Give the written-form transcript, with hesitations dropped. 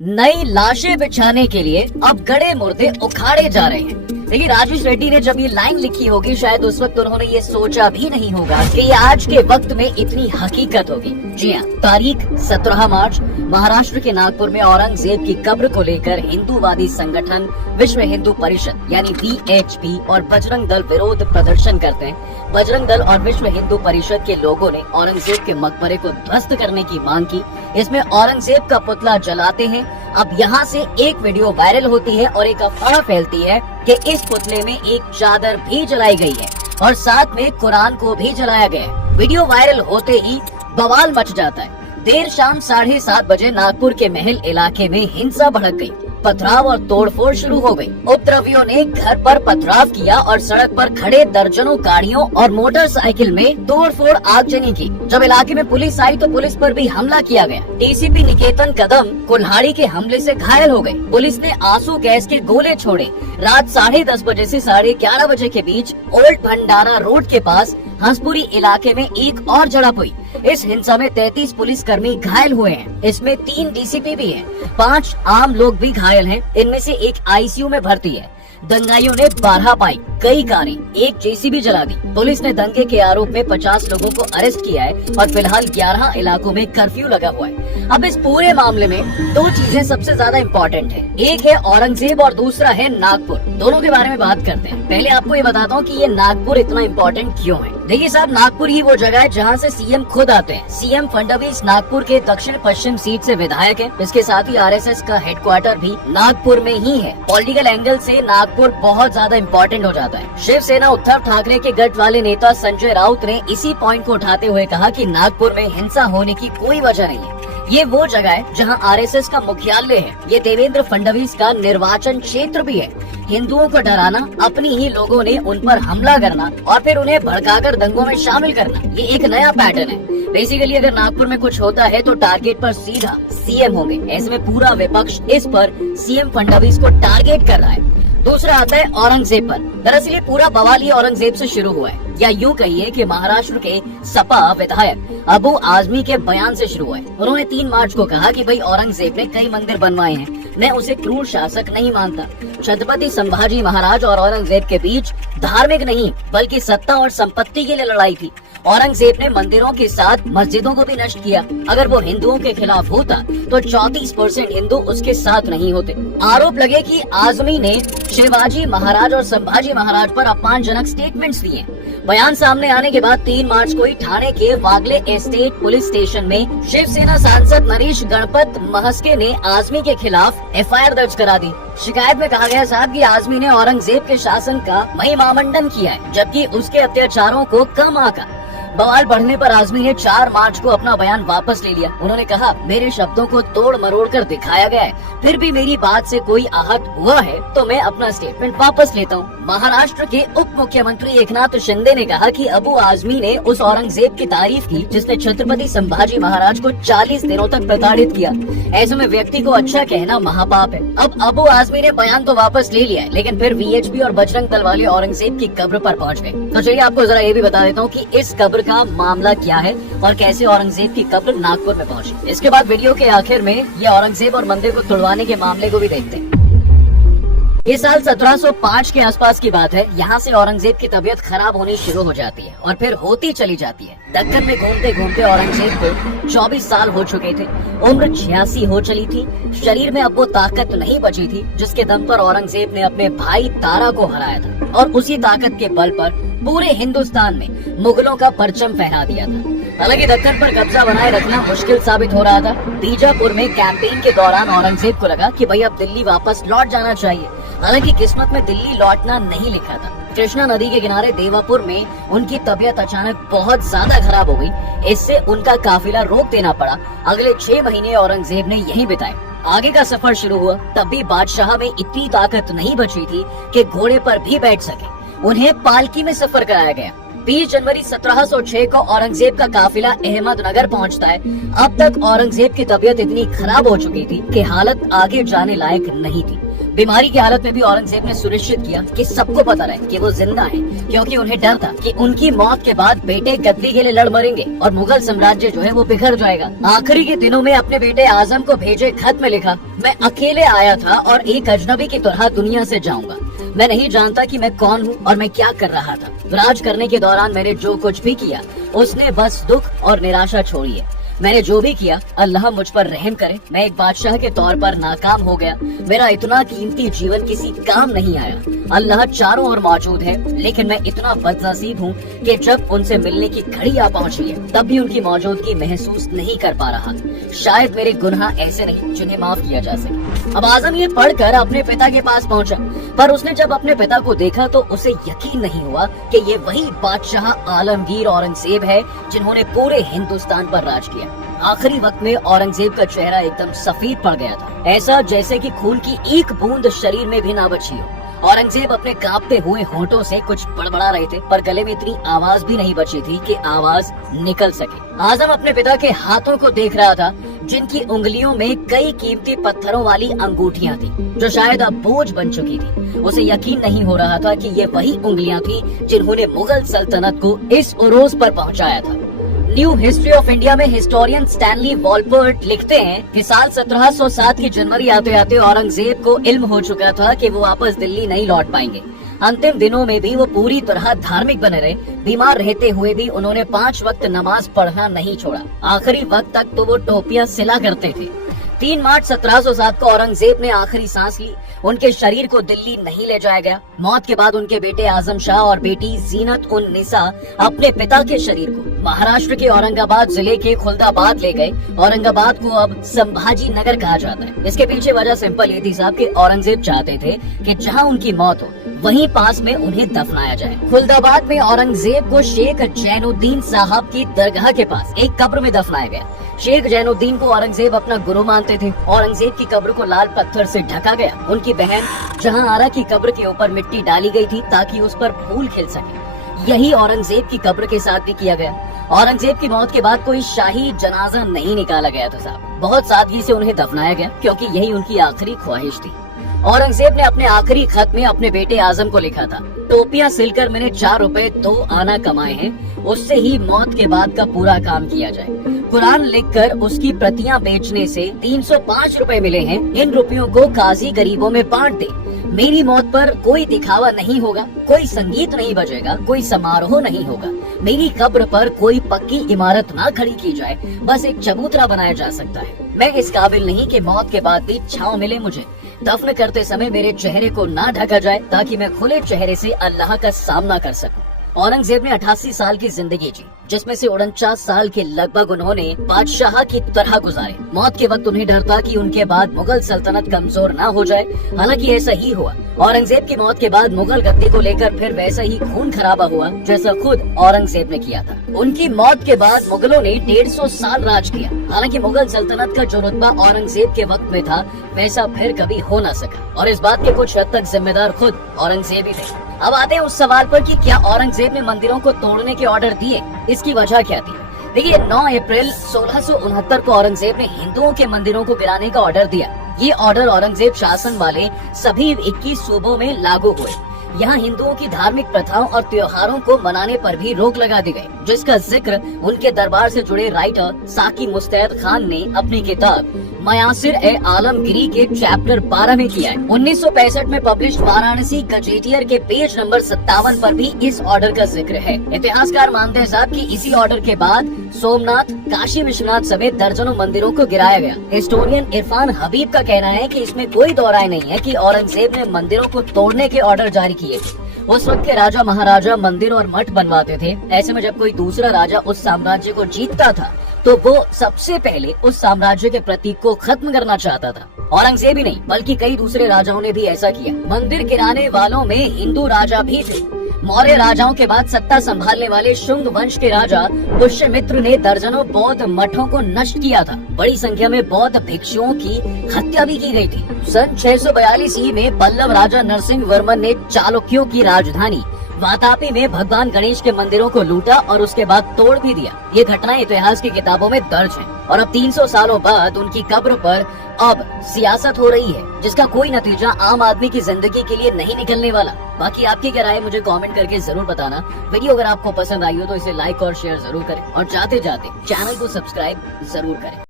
नई लाशें बिछाने के लिए अब गड़े मुर्दे उखाड़े जा रहे हैं। देखिए, राजेश रेड्डी ने जब ये लाइन लिखी होगी, शायद उस वक्त उन्होंने ये सोचा भी नहीं होगा कि ये आज के वक्त में इतनी हकीकत होगी। जी हाँ, तारीख 17 मार्च महाराष्ट्र के नागपुर में औरंगजेब की कब्र को लेकर हिंदूवादी संगठन विश्व हिंदू परिषद यानी VHP और बजरंग दल विरोध प्रदर्शन करते हैं। बजरंग दल और विश्व हिंदू परिषद के लोगों ने औरंगजेब के मकबरे को ध्वस्त करने की मांग की। इसमें औरंगजेब का पुतला जलाते हैं। अब यहाँ से एक वीडियो वायरल होती है और एक अफवाह फैलती है कि इस पुतले में एक चादर भी जलाई गई है और साथ में कुरान को भी जलाया गया है। वीडियो वायरल होते ही बवाल मच जाता है। देर शाम 7:30 बजे नागपुर के महल इलाके में हिंसा भड़क गई। पथराव और तोड़फोड़ शुरू हो गई। उपद्रवियों ने घर पर पथराव किया और सड़क पर खड़े दर्जनों गाड़ियों और मोटरसाइकिल में तोड़फोड़ आगजनी की। जब इलाके में पुलिस आई तो पुलिस पर भी हमला किया गया। DCP निकेतन कदम कुल्हाड़ी के हमले से घायल हो गए। पुलिस ने आंसू गैस के गोले छोड़े। रात 10:30 बजे से 11:30 बजे के बीच ओल्ड भंडारा रोड के पास हंसपुरी इलाके में एक और झड़प हुई। इस हिंसा में 33 पुलिसकर्मी घायल हुए हैं। इसमें 3 DCP भी हैं। 5 आम लोग भी घायल हैं। इनमें से एक ICU में भर्ती है। दंगाइयों ने 12 बाइक, कई कारें, एक JCB जला दी। पुलिस ने दंगे के आरोप में 50 लोगों को अरेस्ट किया है और फिलहाल 11 इलाकों में कर्फ्यू लगा हुआ है। अब इस पूरे मामले में 2 चीजें सबसे ज्यादा इम्पोर्टेंट है। एक है औरंगजेब और दूसरा है नागपुर। दोनों के बारे में बात करते हैं। पहले आपको ये बताता हूँ कि ये नागपुर इतना इम्पोर्टेंट क्यों है। देखिए साहब, नागपुर ही वो जगह है जहाँ से CM खुद आते हैं। CM फडणवीस नागपुर के दक्षिण पश्चिम सीट से विधायक है। इसके साथ ही RSS का हेडक्वार्टर भी नागपुर में ही है। पॉलिटिकल एंगल से नागपुर बहुत ज्यादा इम्पोर्टेंट हो जाता है। शिवसेना उद्धव ठाकरे के गठ वाले नेता संजय राउत ने इसी पॉइंट को उठाते हुए कहा कि नागपुर में हिंसा होने की कोई वजह नहीं है। ये वो जगह है जहां RSS का मुख्यालय है। ये देवेंद्र फडणवीस का निर्वाचन क्षेत्र भी है। हिंदुओं को डराना, अपनी ही लोगों ने उन पर हमला करना और फिर उन्हें भड़काकर दंगों में शामिल करना, ये एक नया पैटर्न है। बेसिकली अगर नागपुर में कुछ होता है तो टारगेट पर सीधा CM होंगे। ऐसे में पूरा विपक्ष इस पर CM फडणवीस को टारगेट कर रहा है। दूसरा आता है औरंगजेब पर। दरअसल ये पूरा बवाल ही औरंगजेब से शुरू हुआ है, या यूँ कहिए कि महाराष्ट्र के सपा विधायक अबू आजमी के बयान से शुरू हुआ है। उन्होंने 3 मार्च को कहा कि भाई औरंगजेब ने कई मंदिर बनवाए हैं, मैं उसे क्रूर शासक नहीं मानता। छत्रपति संभाजी महाराज और औरंगजेब के बीच धार्मिक नहीं बल्कि सत्ता और संपत्ति के लिए लड़ाई थी। औरंगजेब ने मंदिरों के साथ मस्जिदों को भी नष्ट किया। अगर वो हिंदुओं के खिलाफ होता तो 34% हिंदू उसके साथ नहीं होते। आरोप लगे कि आजमी ने शिवाजी महाराज और संभाजी महाराज पर अपमानजनक स्टेटमेंट्स दिए। बयान सामने आने के बाद 3 मार्च को ही ठाणे के वागले एस्टेट पुलिस स्टेशन में शिवसेना सांसद नरेश गणपत महस्के ने आजमी के खिलाफ FIR दर्ज करा दी। शिकायत में कहा गया साहब कि आजमी ने औरंगजेब के शासन का महिमामंडन किया है, जबकि उसके अत्याचारों को कम आका। बवाल बढ़ने पर आजमी ने 4 मार्च को अपना बयान वापस ले लिया। उन्होंने कहा, मेरे शब्दों को तोड़ मरोड़ कर दिखाया गया है, फिर भी मेरी बात से कोई आहत हुआ है तो मैं अपना स्टेटमेंट वापस लेता हूँ। महाराष्ट्र के उप मुख्यमंत्री एकनाथ शिंदे ने कहा कि अबू आजमी ने उस औरंगजेब की तारीफ की जिसने छत्रपति संभाजी महाराज को 40 दिनों तक प्रताड़ित किया। ऐसे में व्यक्ति को अच्छा कहना महापाप है। अब अबू आजमी ने बयान तो वापस ले लिया है, लेकिन फिर VHP और बजरंग दल वाले औरंगजेब की कब्र पर पहुँच गए। तो चलिए आपको जरा ये भी बता देता हूँ कि इस कब्र का मामला क्या है और कैसे औरंगजेब की कब्र नागपुर में पहुंची। इसके बाद वीडियो के आखिर में ये औरंगजेब और मंदिर को तुड़वाने के मामले को भी देखते हैं। ये साल 1705 के आसपास की बात है। यहाँ से औरंगजेब की तबीयत खराब होनी शुरू हो जाती है और फिर होती चली जाती है। दक्कन में घूमते घूमते औरंगजेब को 24 साल हो चुके थे। उम्र 86 हो चली थी। शरीर में अब वो ताकत नहीं बची थी जिसके दम पर औरंगजेब ने अपने भाई तारा को हराया था और उसी ताकत के बल पर पूरे हिंदुस्तान में मुगलों का परचम फहरा दिया था। हालांकि दक्कन पर कब्जा बनाए रखना मुश्किल साबित हो रहा था। बीजापुर में कैंपेन के दौरान औरंगजेब को लगा कि भाई अब दिल्ली वापस लौट जाना चाहिए। हालांकि किस्मत में दिल्ली लौटना नहीं लिखा था। कृष्णा नदी के किनारे देवापुर में उनकी तबीयत अचानक बहुत ज्यादा खराब हो गई। इससे उनका काफिला रोक देना पड़ा। अगले 6 महीने औरंगजेब ने यहीं बिताए। आगे का सफर शुरू हुआ, तब भी बादशाह में इतनी ताकत नहीं बची थी कि घोड़े पर भी बैठ सके। उन्हें पालकी में सफर कराया गया। 20 जनवरी 1706 को औरंगजेब का काफिला अहमदनगर पहुंचता है। अब तक औरंगजेब की तबीयत इतनी खराब हो चुकी थी कि हालत आगे जाने लायक नहीं थी। बीमारी की हालत में भी औरंगजेब ने सुनिश्चित किया कि सबको पता रहे कि वो जिंदा है, क्योंकि उन्हें डर था कि उनकी मौत के बाद बेटे गद्दी के लिए लड़ मरेंगे और मुगल साम्राज्य जो है वो बिखर जाएगा। आखिरी के दिनों में अपने बेटे आजम को भेजे खत में लिखा, मैं अकेले आया था और एक अजनबी की तरह दुनिया से जाऊंगा। मैं नहीं जानता कि मैं कौन हूँ और मैं क्या कर रहा था। राज करने के दौरान मैंने जो कुछ भी किया उसने बस दुख और निराशा छोड़ी है। मैंने जो भी किया अल्लाह मुझ पर रहम करे। मैं एक बादशाह के तौर पर नाकाम हो गया। मेरा इतना कीमती जीवन किसी काम नहीं आया। अल्लाह चारों ओर मौजूद है, लेकिन मैं इतना बदनसीब हूँ कि जब उनसे मिलने की घड़ी आ पहुँची है तब भी उनकी मौजूदगी महसूस नहीं कर पा रहा। शायद मेरे गुनाह ऐसे नहीं जिन्हें माफ किया जा सके। अब आजम ये पढ़कर अपने पिता के पास पहुँचा, पर उसने जब अपने पिता को देखा तो उसे यकीन नहीं हुआ कि ये वही बादशाह आलमगीर औरंगजेब है जिन्होंने पूरे हिंदुस्तान पर राज किया। आखिरी वक्त में औरंगजेब का चेहरा एकदम सफेद पड़ गया था, ऐसा जैसे कि खून की एक बूंद शरीर में भी ना बची हो। औरंगजेब अपने कांपते हुए होंठों से कुछ बड़बड़ा रहे थे, पर गले में इतनी आवाज भी नहीं बची थी कि आवाज निकल सके। आजम अपने पिता के हाथों को देख रहा था, जिनकी उंगलियों में कई कीमती पत्थरों वाली अंगूठियां थी, जो शायद अब बोझ बन चुकी थी। उसे यकीन नहीं हो रहा था कि ये वही उंगलियां थी जिन्होंने मुगल सल्तनत को इस उरूज पर पहुंचाया था। न्यू हिस्ट्री ऑफ इंडिया में हिस्टोरियन स्टैनली वॉलपर्ट लिखते हैं कि साल 1707 की जनवरी आते आते औरंगजेब को इल्म हो चुका था कि वो वापस दिल्ली नहीं लौट पाएंगे। अंतिम दिनों में भी वो पूरी तरह धार्मिक बने रहे। बीमार रहते हुए भी उन्होंने 5 वक्त नमाज पढ़ना नहीं छोड़ा। आखिरी वक्त तक तो वो टोपियां सिला करते थे। 3 मार्च 1707 को औरंगजेब ने आखिरी सांस ली। उनके शरीर को दिल्ली नहीं ले जाया गया। मौत के बाद उनके बेटे आजम शाह और बेटी जीनत उन निसा अपने पिता के शरीर को महाराष्ट्र के औरंगाबाद जिले के खुलदाबाद ले गए। औरंगाबाद को अब संभाजी नगर कहा जाता है। इसके पीछे वजह सिंपल ये थी साहब कि औरंगजेब चाहते थे कि जहां उनकी मौत हो वहीं पास में उन्हें दफनाया जाए। खुलदाबाद में औरंगजेब को शेख जैनुद्दीन साहब की दरगाह के पास एक कब्र में दफनाया गया। शेख जैनुद्दीन को औरंगजेब अपना गुरु मानते थे। औरंगजेब की कब्र को लाल पत्थर से ढका गया। उनकी बहन जहांआरा की कब्र के ऊपर मिट्टी डाली गई थी ताकि उस पर फूल खिल सके। यही औरंगजेब की कब्र के साथ भी किया गया। औरंगजेब की मौत के बाद कोई शाही जनाजा नहीं निकाला गया था साहब। बहुत सादगी से उन्हें दफनाया गया, क्योंकि यही उनकी आखिरी ख्वाहिश थी। औरंगजेब ने अपने आखिरी खत में अपने बेटे आजम को लिखा था, टोपियां सिलकर मैंने 4 रुपए 2 आना कमाए हैं, उससे ही मौत के बाद का पूरा काम किया जाए। कुरान लिखकर उसकी प्रतियां बेचने से 305 रुपए मिले हैं। इन रुपयों को काजी गरीबों में बांट दे। मेरी मौत पर कोई दिखावा नहीं होगा, कोई संगीत नहीं बजेगा, कोई समारोह नहीं होगा। मेरी कब्र पर कोई पक्की इमारत ना खड़ी की जाए, बस एक चबूतरा बनाया जा सकता है। मैं इस काबिल नहीं कि मौत के बाद भी छांव मिले मुझे। दफन करते समय मेरे चेहरे को ना ढका जाए ताकि मैं खुले चेहरे से अल्लाह का सामना कर सकूं। औरंगजेब ने 88 साल की जिंदगी जी, जिसमें से 49 साल के लगभग उन्होंने बादशाह की तरह गुजारे। मौत के वक्त उन्हें डर था कि उनके बाद मुगल सल्तनत कमजोर ना हो जाए। हालांकि ऐसा ही हुआ। औरंगजेब की मौत के बाद मुगल गद्दी को लेकर फिर वैसा ही खून खराबा हुआ जैसा खुद औरंगजेब ने किया था। उनकी मौत के बाद मुगलों ने 150 साल राज किया। हालांकि मुगल सल्तनत का जो रुतबा औरंगजेब के वक्त में था वैसा फिर कभी हो न सका, और इस बात के कुछ हद तक जिम्मेदार खुद औरंगजेब ही थे। अब आते हैं उस सवाल पर कि क्या औरंगजेब ने मंदिरों को तोड़ने के ऑर्डर दिए, इसकी वजह क्या थी। देखिए, 9 अप्रैल 1669 को औरंगजेब ने हिंदुओं के मंदिरों को गिराने का ऑर्डर दिया। ये ऑर्डर औरंगजेब शासन वाले सभी 21 सूबों में लागू हुए। यहाँ हिंदुओं की धार्मिक प्रथाओं और त्योहारों को मनाने पर भी रोक लगा दी गई, जिसका जिक्र उनके दरबार से जुड़े राइटर साकी मुस्तैद खान ने अपनी किताब मयासिर ए आलमगिरी के चैप्टर 12 में किया है। 1965 में पब्लिश वाराणसी गजेटियर के पेज नंबर 57 पर भी इस ऑर्डर का जिक्र है। इतिहासकार मानते हैं साहब कि इसी ऑर्डर के बाद सोमनाथ, काशी विश्वनाथ समेत दर्जनों मंदिरों को गिराया गया। हिस्टोरियन इरफान हबीब का कहना है कि इसमें कोई दो राय नहीं है कि औरंगजेब ने मंदिरों को तोड़ने के ऑर्डर जारी किए थे। उस वक्त के राजा महाराजा मंदिर और मठ बनवाते थे। ऐसे में जब कोई दूसरा राजा उस साम्राज्य को जीतता था तो वो सबसे पहले उस साम्राज्य के प्रतीक को खत्म करना चाहता था। औरंगजेब ही नहीं बल्कि कई दूसरे राजाओं ने भी ऐसा किया। मंदिर गिराने वालों में हिंदू राजा भी थे। मौर्य राजाओं के बाद सत्ता संभालने वाले शुंग वंश के राजा पुष्यमित्र ने दर्जनों बौद्ध मठों को नष्ट किया था। बड़ी संख्या में बौद्ध भिक्षुओं की हत्या भी की गई थी। सन 642 में पल्लव राजा नरसिंह वर्मन ने चालुक्यों की राजधानी वातापी में भगवान गणेश के मंदिरों को लूटा और उसके बाद तोड़ भी दिया। ये घटनाएं इतिहास की किताबों में दर्ज हैं और अब 300 सालों बाद उनकी कब्र पर अब सियासत हो रही है, जिसका कोई नतीजा आम आदमी की जिंदगी के लिए नहीं निकलने वाला। बाकी आपकी क्या राय है मुझे कमेंट करके जरूर बताना। वीडियो अगर आपको पसंद आई हो तो इसे लाइक और शेयर जरूर करें और जाते जाते चैनल को सब्सक्राइब जरूर करें।